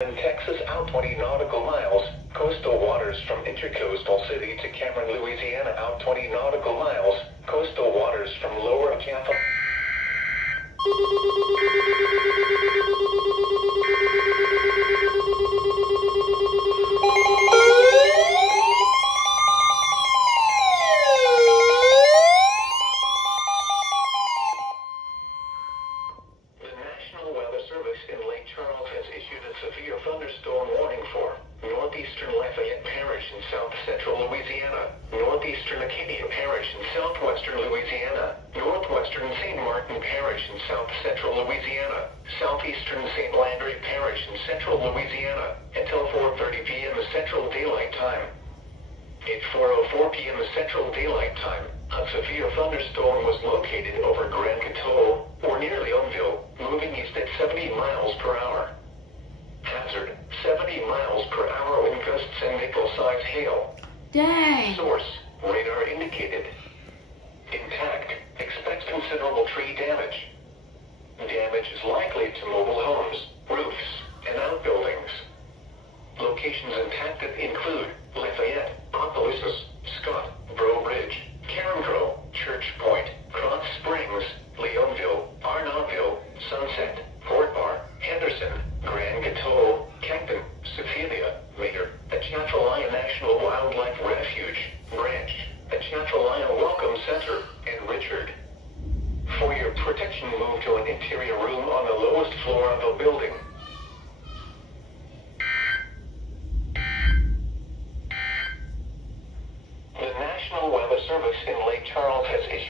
In Texas out 20 nautical miles. Coastal waters from Intercoastal City to Cameron, Louisiana out 20 nautical miles. Coastal waters from Lower Tampa. In Lake Charles has issued a severe thunderstorm warning for northeastern Lafayette Parish in south central Louisiana, northeastern Acadia Parish in southwestern Louisiana, northwestern St. Martin Parish in south central Louisiana, southeastern St. Landry Parish in central Louisiana, until 4:30 p.m. Central Daylight Time. At 4:04 p.m. Central Daylight Time, a severe thunderstorm was located over Grand Coteau, or near Leonville, moving east at 70 miles per hour. Hazard, 70 miles per hour wind gusts and nickel-size hail. Dang. Source, radar indicated. Intact, expects considerable tree damage. Damage is likely to mobile homes, roofs, and outbuildings. Locations impacted include Lafayette, Opelousas, Scott, Breaux Bridge, Carencro, Church Point, Krotz Springs, Leonville, Arnaudville, Sunset, Fort Barr, Henderson, Grand Coteau, Kenton, Sophia, Mayor, Atchafalaya National Wildlife Refuge, Branch, Atchafalaya Welcome Center, and Richard. For your protection, move to an interior room on the lowest floor of a building.